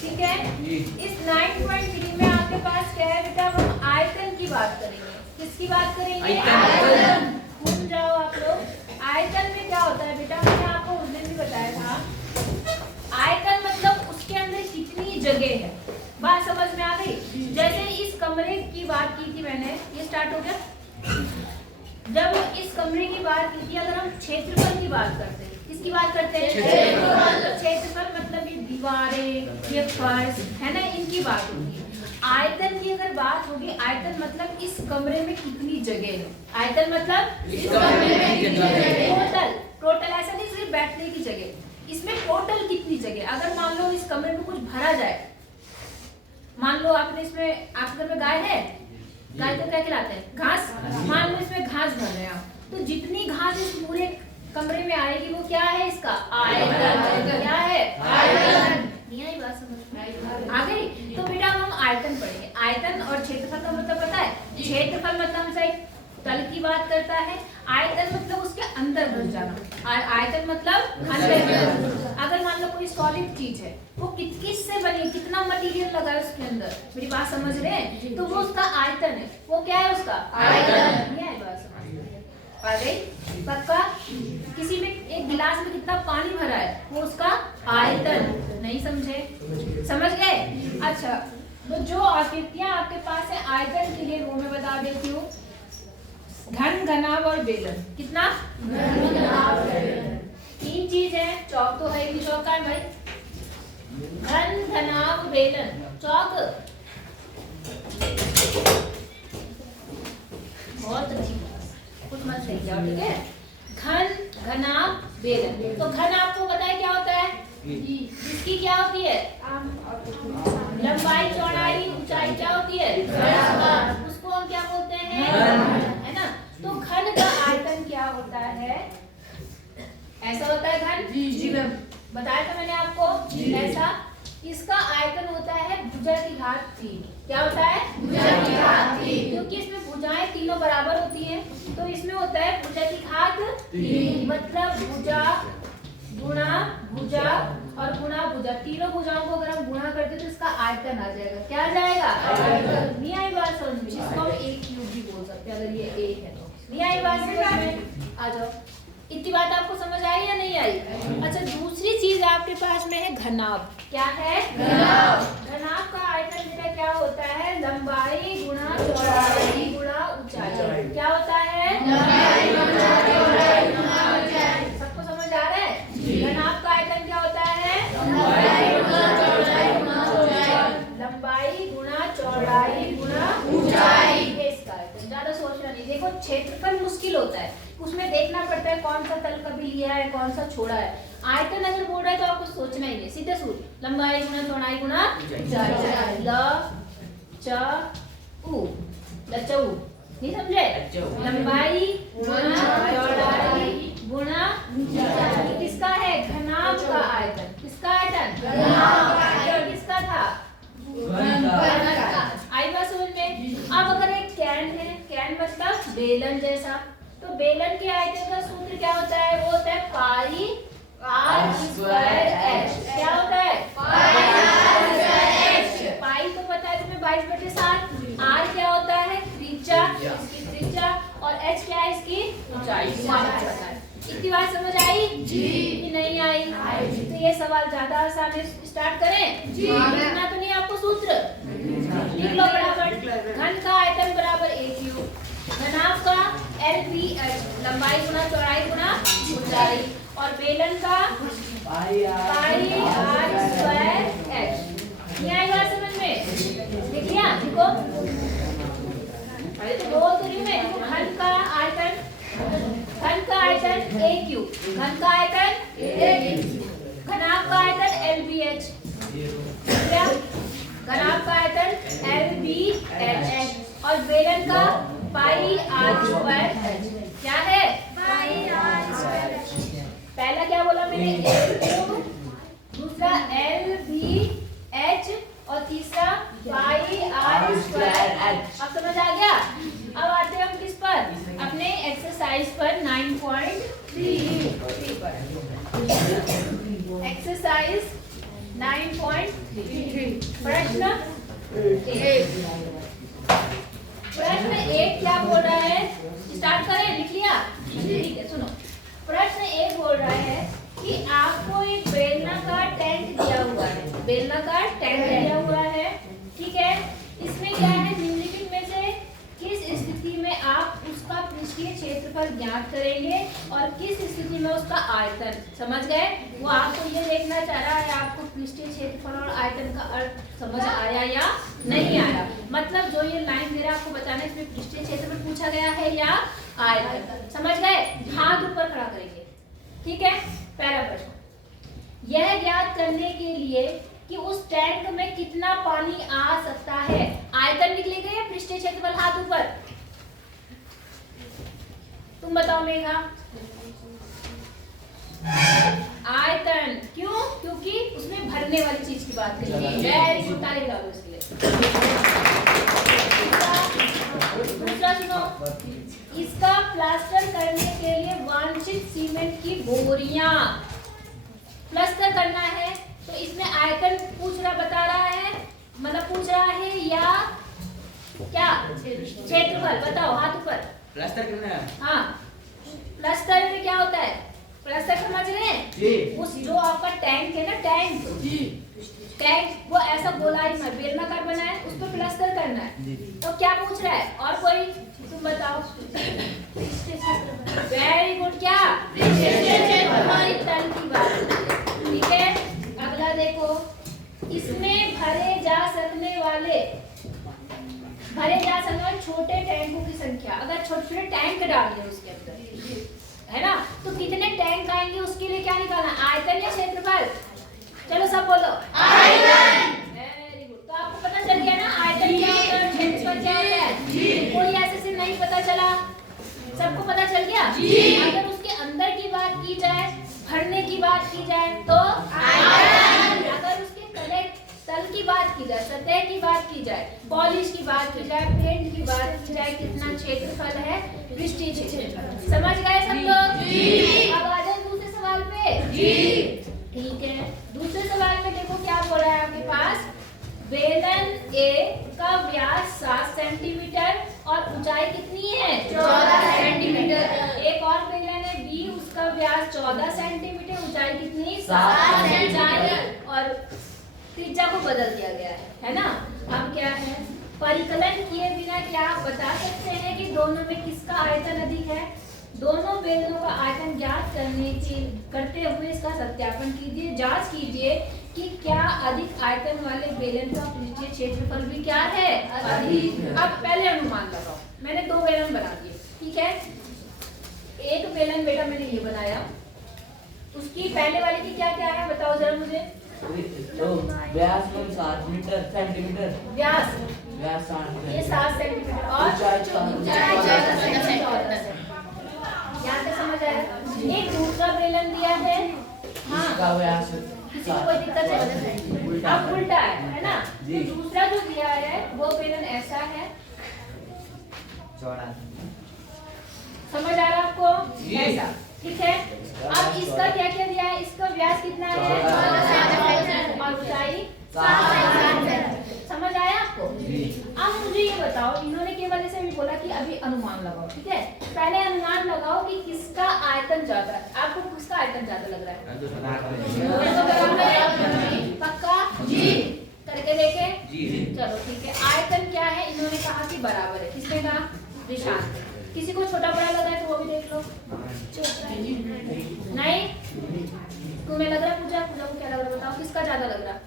ठीक है। इस 9.3 में आपके पास क्या है बेटा, हम आयतन की बात करेंगे। किसकी बात करेंगे? आयतन। भूल जाओ आप लोग। आयतन में क्या होता है बेटा, मैंने आपको उस दिन भी बताया था, आयतन मतलब उसके अंदर कितनी जगह है। बात समझ में आ गई? जैसे इस कमरे की बात की थी मैंने, ये स्टार्ट हो गया। जब इस कमरे की बात की थी, अगर हम क्षेत्रफल की बात करते हैं, किसकी बात करते हैं? क्षेत्रफल। क्षेत्रफल मतलब ये दीवारें, ये फर्श है ना, इनकी बात होगी। आयतन की अगर बात होगी, आयतन मतलब इस कमरे में कितनी जगह है। आयतन मतलब इस कमरे में कितनी जगह। टोटल, टोटल ऐसा नहीं सिर्फ बैठने की जगह, इसमें टोटल कितनी जगह। अगर मान लो इस कमरे में कुछ भरा जाए, मान लो आपने इसमें, आपके घर में गाय है, गाय को क्या खिलाते हैं? घास। मान लो इसमें घास भर रहे हैं आप, तो जितनी घास इस पूरे कमरे में आएगी वो क्या है? इसका आयतन। क्या है? आयतन। नहीं आई बात समझ में? आ गई? तो बेटा हम आयतन पढ़ेंगे। आयतन और क्षेत्रफल का मतलब पता है? क्षेत्रफल मतलब हमसे तल की बात करता है, आयतन मतलब उसके अंदर घुस जाना। आयतन मतलब अंदर। अगर मान लो कोई सॉलिड चीज है, वो किस से बनी, कितना मटेरियल लगा है उसके अंदर, मेरी बात समझ रहे हैं? तो वो उसका आयतन है। वो क्या है? उसका आयतन। नहीं आई बात समझ में? आ गई? पक्का? किसी में एक गिलास में कितना पानी भरा है, वो उसका आयतन। नहीं समझे? समझ गए? अच्छा, तो जो आकृतियां आपके पास है आयतन के लिए, वो मैं बता देती हूँ। घन, घनाभ और बेलन। कितना? घन, घनाभ, बेलन। तीन चीज है। चौक तो है ही, चौक है भाई। घन, घनाभ, बेलन। चौक बहुत अच्छी बात, कुछ मत सही जाओ, ठीक है। घन, घनाभ, बेलन। तो घन आपको पता है क्या होता है? जिसकी क्या होती है? लंबाई, चौड़ाई, ऊंचाई क्या होती है? उसको हम क्या बोलते हैं? है ना। तो घन का आयतन क्या होता है? ऐसा होता है घन। जी मैम, बताया था मैंने आपको। ऐसा इसका आयतन होता है भुजा की घात 3। क्या होता है? भुजा की घात 3। क्योंकि इसमें भुजाएं तीनों बराबर होती हैं, तो इसमें होता है भुजा की घात 3। मतलब भुजा गुणा भुजा और गुणा भुजा, तीनों भुजाओं को अगर हम गुणा करते तो इसका आयतन आ जाएगा। क्या आ जाएगा? आयतन। नहीं आई बात समझ में? इसको हम एक क्यूब भी बोल सकते हैं अगर ये एक है तो। नहीं आई बात समझ में? आ जाओ। इतनी बात आपको समझ आई या नहीं आई? अच्छा, दूसरी चीज आपके पास में है घनाभ। क्या है? घनाभ। घनाभ का आयतन बेटा क्या होता है? लंबाई गुणा चौड़ाई गुणा ऊंचाई। क्या होता है? लंबाई गुणा चौड़ाई गुणा ऊंचाई। सबको समझ आ रहा है? घनाभ का आयतन क्या होता है? लंबाई गुणा चौड़ाई गुणा ऊंचाई। लंबाई गुणा चौड़ाई गुणा ऊंचाई, ये इसका आयतन। ज्यादा सोचना नहीं। देखो, क्षेत्रफल मुश्किल होता है, उसमें देखना पड़ता है कौन सा तल कभी लिया है, कौन सा छोड़ा है। आयतन अगर बोल रहा है तो आपको सोचना ही नहीं, सीधे सूत्र। लंबाई गुणा चौड़ाई गुणा ऊंचाई। ल च उ, लचऊ। नहीं समझे? लंबाई गुणा चौड़ाई गुणा ऊंचाई। किसका है? घनाभ का आयतन। किसका आयतन? घनाभ का आयतन। किसका था? घन का। आई बात समझ में? अब अगर एक कैन है, कैन मतलब बेलन जैसा, तो बेलन के आयतन का सूत्र क्या होता है? वो होता है पाई आर स्क्वायर एच। क्या होता है? पाई आर स्क्वायर एच। पाई तो पता है तुम्हें 22/7। आर क्या होता है? त्रिज्या, इसकी त्रिज्या, और एच क्या है? इसकी ऊंचाई। इतनी बात समझ आई? जी। नहीं आई? तो ये सवाल ज्यादा आसान है, स्टार्ट करें? जी। लिखना तो नहीं आपको सूत्र? लिख लो बराबर। घन का आयतन बराबर a क्यूब, घनाभ का LBH, लंबाई गुणा चौड़ाई गुणा ऊंचाई, और बेलन का पाई आर स्क्वायर h। ये आएगा समझ में? लिख लिया? देखो, अरे तो बोल तो रही हूं मैं। देखो, घन का आयतन, घन का आयतन a क्यूब, घन का आयतन a क्यूब, घनाभ का आयतन LBH, क्या? घनाभ का आयतन LBH, और बेलन का पाई आर स्क्वायर h। क्या है? पाई आर स्क्वायर h। पहला क्या बोला मैंने? a क्यूब, दूसरा LBH, और तीसरा पाई आर स्क्वायर h। अब समझ आ गया? अब आते हैं हम किस पर? अपने एक्सरसाइज पर 9.3 पर। एक्सरसाइज 9.3 प्रश्न एक क्या बोल रहा है, स्टार्ट करें, लिख लिया? ठीक है, सुनो। प्रश्न एक बोल रहा है कि आपको एक बेलनाकार टैंक दिया हुआ है, बेलनाकार टैंक दिया हुआ है, ठीक है। इसमें क्या है, निम्नलिखित में से किस स्थिति में आप उसका पृष्ठीय क्षेत्रफल ज्ञात करेंगे और किस स्थिति में उसका आयतन? समझ गए? वो आपको ये देखना चाह रहा है आपको पृष्ठीय क्षेत्रफल और आयतन का अर्थ समझ आया या नहीं आया। मतलब जो ये लाइन दे रहा है आपको बताना है इसमें पृष्ठीय क्षेत्रफल पूछा गया है या आयतन। समझ गए? हाथ ऊपर खड़ा करेंगे, ठीक है। पहला प्रश्न, यह ज्ञात करने के लिए कि उस टैंक में कितना पानी आ सकता है, आयतन लिख लेंगे या पृष्ठीय क्षेत्रफल? हाथ ऊपर। तुम बताओ मेघा। आयतन। क्यों? क्योंकि उसमें भरने वाली चीज की बात करी है। वेरी गुड, ताली बजा दो इसके लिए। दूसरा सुनो, इसका प्लास्टर करने के लिए वांछित सीमेंट की बोरियां प्लास्टर करना है, तो इसमें आयतन पूछ रहा, बता रहा है, मतलब पूछ रहा है या क्या? क्षेत्रफल। बताओ हाथ ऊपर। प्लास्टर करना है। हाँ, प्लास्टर में क्या होता है? प्लास्टर समझ रहे हैं? जी। उस जो आपका टैंक है ना, टैंक जी, टैंक वो ऐसा गोलाई में बेलनाकार बना है, उस पर प्लास्टर करना है। तो क्या पूछ रहा है? और कोई तुम बताओ। वेरी गुड, क्या? हमारी तल की बात, ठीक है। अगला देखो, इसमें भरे जा सकने वाले छोटे टैंकों की संख्या। अगर छोटे छोटे टैंक डाल दिए उसके अंदर, है ना, तो कितने टैंक आएंगे उसके लिए क्या निकालना? आयतन या क्षेत्रफल? चलो सब बोलो आयतन। वेरी गुड, तो आपको पता चल गया ना आयतन क्या होता है, क्षेत्रफल क्या होता है? कोई ऐसे से नहीं पता चला? सबको पता चल गया? अगर उसके अंदर की बात की जाए, भरने की बात की जाए तो आयतन। अगर उसके तल की बात की जाए, सतह की बात की जाए, पॉलिश की बात की जाए, पेंट की बात की जाए, कितना क्षेत्रफल है? पृष्ठीय क्षेत्रफल। समझ गए सब लोग? अब आ जाए दूसरे सवाल पे। ठीक है, दूसरे सवाल में देखो क्या बोल रहा है आपके पास। बेलन ए का व्यास 7 सेंटीमीटर और ऊंचाई कितनी है? 14 सेंटीमीटर। एक और बेलन है बी, उसका व्यास 14 सेंटीमीटर, ऊंचाई कितनी? 7 सेंटीमीटर। और त्रिज्या को बदल दिया गया है ना। अब क्या है, परिकलन किए बिना क्या आप बता सकते हैं कि दोनों में किसका आयतन अधिक है? दोनों बेलनों का आयतन ज्ञात करते हुए इसका सत्यापन कीजिए, जांच कीजिए कि क्या अधिक आयतन वाले बेलन का पृष्ठीय क्षेत्रफल भी क्या है? अधिक। अब पहले अनुमान लगाओ। मैंने 2 बेलन बना दिए, ठीक है। एक बेलन बेटा मैंने ये बनाया, उसकी पहले वाली की क्या क्या है बताओ जरा मुझे। तो व्यास 7 सेंटीमीटर, व्यास 7 ये 7 सेंटीमीटर और ऊंचाई 14 सेंटीमीटर। यहाँ तक समझ आया? एक दूसरा बेलन दिया है, हाँ, इसका व्यास किसी को कोई दिक्कत है? अब उल्टा है ना। तो दूसरा जो दिया है वो बेलन ऐसा है, समझ आ रहा आपको? ऐसा, ठीक है। अब इसका क्या क्या दिया है? इसका व्यास कितना है? 14 और ऊंचाई 7। समझ आया आपको? अब मुझे ये बताओ, इन्होंने केवल ऐसे भी बोला कि अभी अनुमान लगाओ, ठीक है। पहले अनुमान लगाओ कि किसका आयतन ज्यादा है। आपको किसका आयतन ज्यादा लग रहा है? पक्का? जी। करके देखे? चलो ठीक है। आयतन क्या है? इन्होंने कहा कि बराबर है। किसने कहा? निशान। किसी को छोटा बड़ा लग रहा है तो वो भी देख लो। नहीं? तुम्हें लग रहा है? पूजा को क्या लग रहा है बताओ, किसका ज्यादा लग रहा है?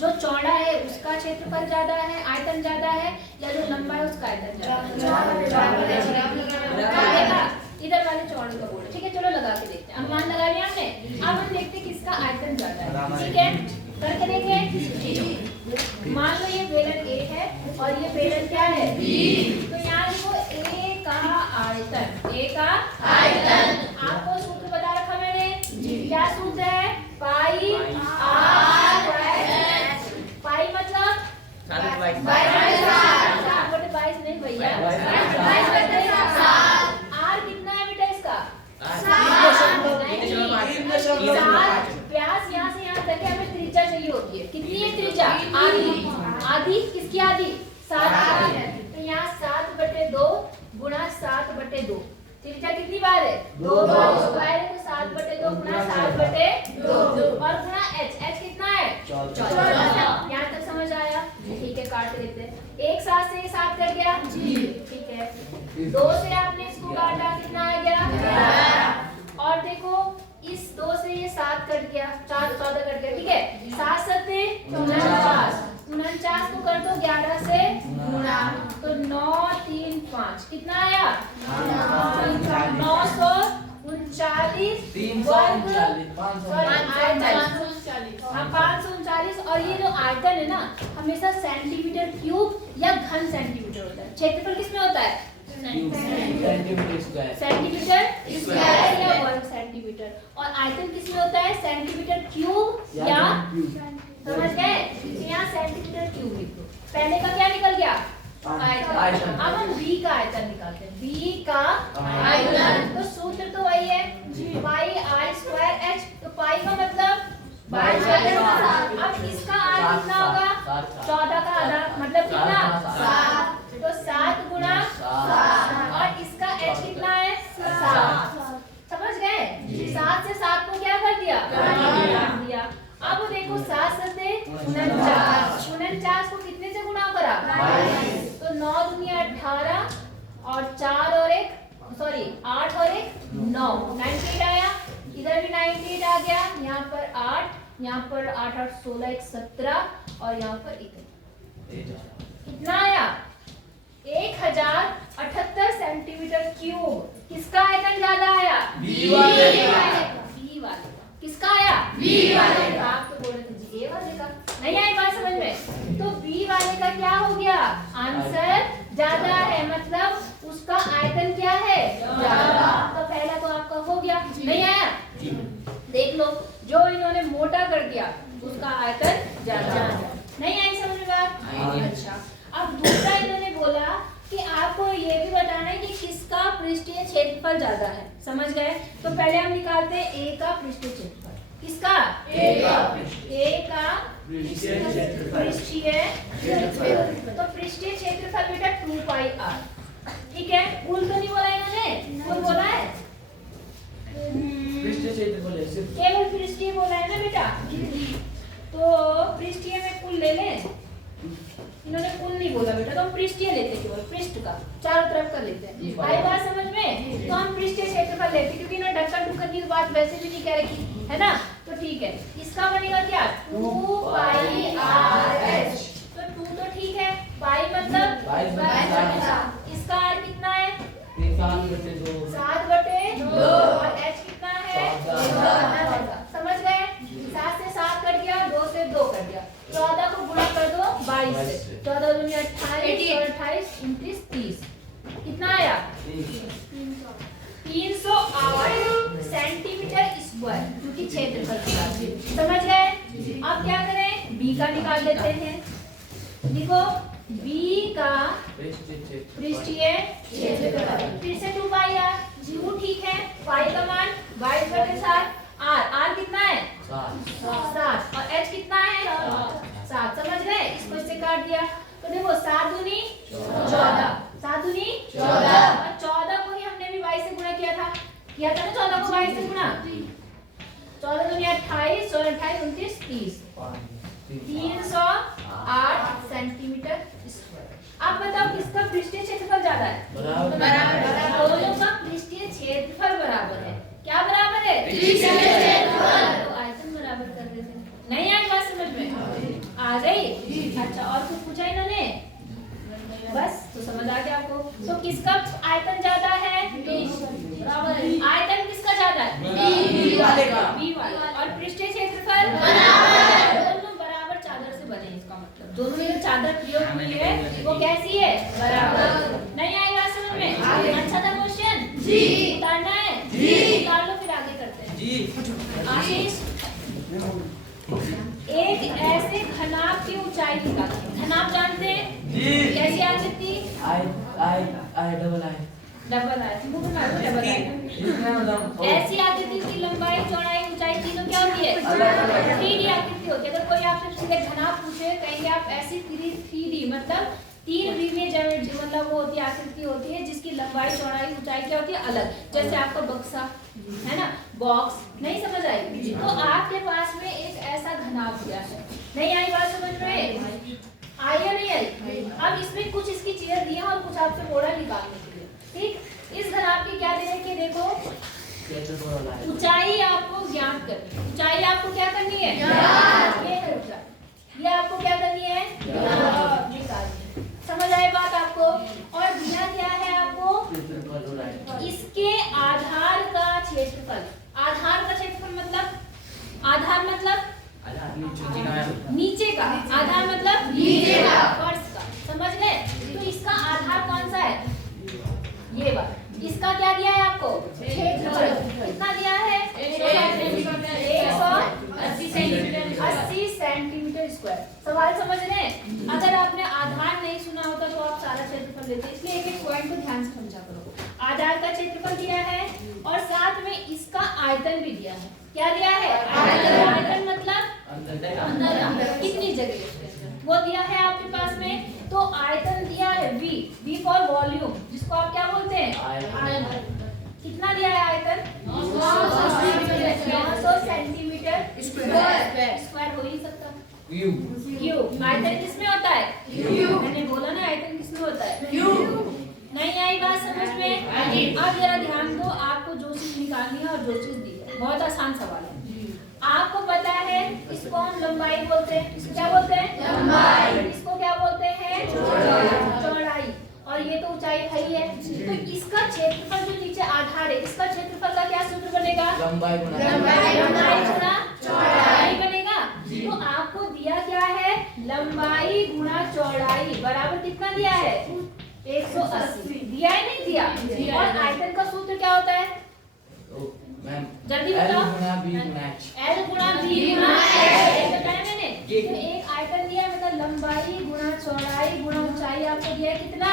जो चौड़ा है उसका क्षेत्रफल ज्यादा है, आयतन ज्यादा है, या जो लंबा है उसका आयतन ज्यादा है? इधर वाले चौड़े का बोल, ठीक है। चलो लगा के देखते हैं। अनुमान लगा लिया हमने। अब हम देखते हैं किसका आयतन ज्यादा है, ठीक है। करके देखें। मान लो ये बेलन ए है और ये बेलन क्या है? बी। तो यहाँ देखो ए का आयतन, ए का आयतन आपको सूत्र बता रखा मैंने। क्या सूत्र है? पाई आर स्क्वायर। पाई मतलब 22 नहीं भैया, आर कितना है बेटा इसका? 7। व्यास यहाँ से यहाँ तक है, हमें त्रिज्या चाहिए होती है। कितनी है त्रिज्या? आधी। आधी किसकी आधी? 7 की। तो यहाँ 7/2 गुणा 7/2। त्रिज्या कितनी बार है? 2 बार। स्क्वायर है तो 7/2 गुणा 7/2 और गुणा h कितना है? 14। यहाँ तक समझ आया? ठीक है, काट लेते हैं। एक 7 से 7 कट गया जी, ठीक है। 2 से आपने इसको काटा, कितना आ गया? और देखो इस 2 से ये 7 कट गया, 4 14 कट गया, ठीक है। 7 7 49, 49 को कर दो 11 से गुणा, तो 9 3 5 कितना आया? 939 वर्ग, हाँ 539। और ये जो आयतन है ना हमेशा सेंटीमीटर क्यूब या घन सेंटीमीटर होता है। क्षेत्रफल किसमें होता है? सेंटीमीटर स्क्वायर या वर्ग सेंटीमीटर। और आयतन किसमें होता है? सेंटीमीटर क्यूब या, समझ गए? यहाँ सेंटीमीटर क्यूब लिख दो। पहले का क्या निकल गया? आयतन। अब हम b का आयतन निकालते हैं। b का आयतन, तो सूत्र तो वही है पाई r स्क्वायर h। तो पाई का मतलब 22। अब इसका r कितना होगा? 14 का आधा, मतलब कितना? 7। तो 7 गुणा 7 और इसका h कितना है? 7। समझ गए? 7 से 7 को क्या कर दिया? काट दिया। अब देखो 7 7 49, 49 को कितने से गुणा करा? 22। तो 9 दूनी 18 और 4 और 1 सॉरी 8 और 1 9, 98 आया। इधर भी 98 आ गया। यहाँ पर 8, यहाँ पर 8 8 16 1 17 और यहाँ पर कितना आया? 1078 सेंटीमीटर क्यूब। किसका आयतन ज्यादा आया? बी वाले का। किसका आया? बी वाले का। आप तो बोल रहे थे जी ए वाले का। नहीं आई बात समझ में? तो बी वाले का क्या हो गया? आंसर ज्यादा है, मतलब उसका आयतन क्या है? ज्यादा। तो पहला तो आपका हो गया। नहीं आया? देख लो, जो इन्होंने मोटा कर दिया उसका आयतन ज्यादा। नहीं आई समझ में बात? अच्छा, अब दूसरा इन्होंने बोला कि आपको ये भी बताना है कि किसका पृष्ठीय क्षेत्रफल ज्यादा है। समझ गए? तो पहले हम निकालते हैं ए का पृष्ठीय क्षेत्रफल। किसका? ए का पृष्ठीय क्षेत्रफल। तो पृष्ठीय क्षेत्रफल बेटा 2πr। ठीक है, कुल तो नहीं बोला इन्होंने, कुल बोला है? पृष्ठीय क्षेत्रफल है सिर्फ, केवल पृष्ठीय बोला है ना बेटा। तो पृष्ठीय में कुल ले लें। इन्होंने कुल नहीं बोला बेटा, तो हम पृष्ठीय लेते हैं, केवल पृष्ठ का चारों तरफ का लेते हैं। आई बात समझ में? तो हम पृष्ठीय क्षेत्रफल लेते हैं, क्योंकि ना ढक्कन टुक्कन की बात वैसे भी नहीं कह रही है ना। तो ठीक है, इसका बनेगा क्या? 2πrh। तो 2 तो ठीक है, पाई मतलब 22। इसका r कितना है? 7/2 और h कितना है? 14। समझ गए? 7 से 7 कट गया, 2 से 2 कट गया। 14 को गुणा कर दो 22 से। 14 दूनी 28 और 28 29 30। कितना आया? 308 सेंटीमीटर स्क्वायर, क्योंकि क्षेत्रफल की बात है। समझ गए? अब क्या करें? बी का निकाल लेते हैं। देखो बी का पृष्ठीय क्षेत्रफल फिर से 2πr। 2 ठीक है, पाई का मान 22/7। r कितना है? 7 और h कितना है? 7। समझ गए? इसको इससे काट दिया। तो देखो 7 दूनी 14, 7 दूनी 14 और 14 को ही हमने भी 22 से गुणा किया था ना। 14 को 22 से गुणा, 14 दूनी 28 और 28 29 30। 308 सेंटीमीटर स्क्वायर। आप बताओ किसका पृष्ठीय क्षेत्रफल ज्यादा है? बराबर। दोनों का पृष्ठीय क्षेत्रफल बराबर है। क्या बराबर है? पृष्ठीय क्षेत्रफल। तो आयतन बराबर कर देते हैं। नहीं आई बात समझ में? आ गई? अच्छा, और कुछ पूछा इन्होंने? बस, तो समझ आ गया आपको। तो किसका आयतन ज्यादा है? आयतन किसका ज्यादा है? बी वाले का। बी वाला। और पृष्ठीय क्षेत्रफल बराबर। दोनों बराबर चादर से बने, इसका मतलब दोनों में जो चादर प्रयोग हुई है वो कैसी है? बराबर। नहीं आई बात समझ में? अच्छा था क्वेश्चन जी? उतारना है जी? उतार लो, फिर आगे करते हैं जी। आशीष, एक ऐसे घनाभ की ऊंचाई निकालिए। घनाभ जानते हैं जी? कैसी आकृति? डबल आई। मुंह बना दो, डबल आई। ऐसी आकृति की लंबाई चौड़ाई ऊंचाई तीनों क्या होती है? 3D आकृति होती है। अगर आप पूछे कहेंगे आप ऐसी 3D मतलब 3D में मतलब वो होती है आकृति होती है जिसकी लंबाई चौड़ाई ऊंचाई क्या होती है अलग, जैसे आपका बक्सा है ना, बॉक्स, नहीं समझ आई? तो आपके पास में एक ऐसा घनाभ दिया है, नहीं आई बात समझ में? आई या नहीं आई? अब इसमें कुछ इसकी चीजें दी हैं और कुछ आपसे बोला निकालने के लिए, ठीक? इस घनाभ की क्या देने की, देखो ऊंचाई आपको ज्ञात करनी है, ऊंचाई आपको क्या करनी है? ये है ऊंचाई, ये आपको क्या करनी है? निकालनी। समझ आई बात आपको? और दिया क्या है आपको? इसके आधार का क्षेत्रफल, आधार का क्षेत्रफल मतलब, आधार मतलब नीचे का, आधार मतलब नीचे का, फर्श का, समझ गए? तो इसका आधार कौन सा है? ये वाला। इसका क्या दिया है आपको? क्षेत्रफल कितना दिया है? 180 सेंटीमीटर स्क्वायर। सवाल समझ रहे हैं? अगर आपने आधार नहीं सुना होता तो आप सारा क्षेत्रफल लेते, इसलिए एक एक पॉइंट को ध्यान से समझा करो। आधार का क्षेत्रफल दिया है और साथ में इसका आयतन भी दिया है। क्या दिया है? आयतन मतलब अंदर कितनी जगह वो दिया है आपके पास में। तो आयतन दिया है V फॉर वॉल्यूम, जिसको आप क्या बोलते हैं? कितना दिया है आयतन? 900 सेंटीमीटर स्क्वायर हो ही सकता। क्यूब आयतन किसमें होता है? मैंने बोला ना आयतन किसमें होता है? नहीं आई बात समझ में? अब जरा ध्यान दो, आपको जो चीज निकालनी है और जो चीज दी है, बहुत आसान सवाल है। आपको पता है इसको हम लंबाई बोलते हैं, इसको क्या बोलते हैं? लंबाई। इसको क्या बोलते हैं? चौड़ाई। और ये तो ऊंचाई है ही है। तो इसका क्षेत्रफल जो नीचे आधार है, इसका क्षेत्रफल का क्या सूत्र बनेगा? लंबाई गुणा चौड़ाई बनेगा। तो आपको दिया क्या है? लंबाई गुणा चौड़ाई बराबर कितना दिया है? 180 दिया है, नहीं दिया? और आयतन का सूत्र क्या होता है? जल्दी बताओ। L गुणा B गुणा H बताया मैंने। तो एक आयतन दिया है मतलब लंबाई गुणा चौड़ाई गुणा ऊंचाई आपको दिया है कितना?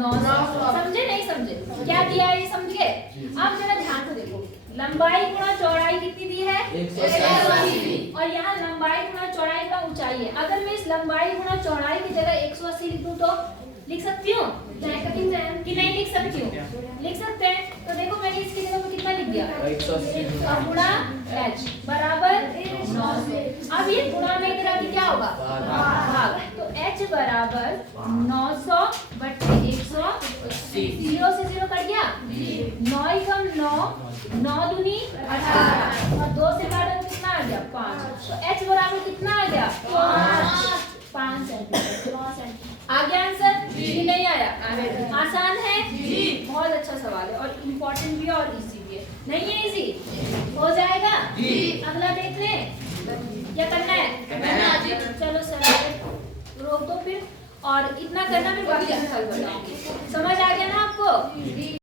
900। समझे नहीं समझे? क्या दिया है ये समझ गए? अब जरा ध्यान से देखो, लंबाई गुणा चौड़ाई कितनी दी है? 180। और यहाँ लंबाई गुणा चौड़ाई का ऊंचाई है। अगर मैं इस लंबाई गुणा चौड़ाई की जगह 180 लिख दूं तो लिख सकती हूँ कि नहीं लिख सकती हूँ? लिख सकते हैं। तो देखो मैंने इसकी जगह पे कितना लिख दिया? 180 गुणा H बराबर 900। अब ये गुणा नहीं करा कि क्या होगा? भाग। तो H बराबर 900 बटे 180। 0 से 0 कट गया? 9 एकम 9, 9 दूनी 18 और 2 से काटा तो कितना आ गया? 5। तो H बराबर कितना आ गया? 5 सेंटीमीटर। आ गया आंसर? जी नहीं आया? आसान है जी, बहुत अच्छा सवाल है और इम्पोर्टेंट भी है और इजी भी है। नहीं है इजी? हो जाएगा जी। अगला देख लें, क्या करना है? चलो सर रोक दो फिर, और इतना करना फिर बाकी हल बताओ। समझ आ गया ना आपको?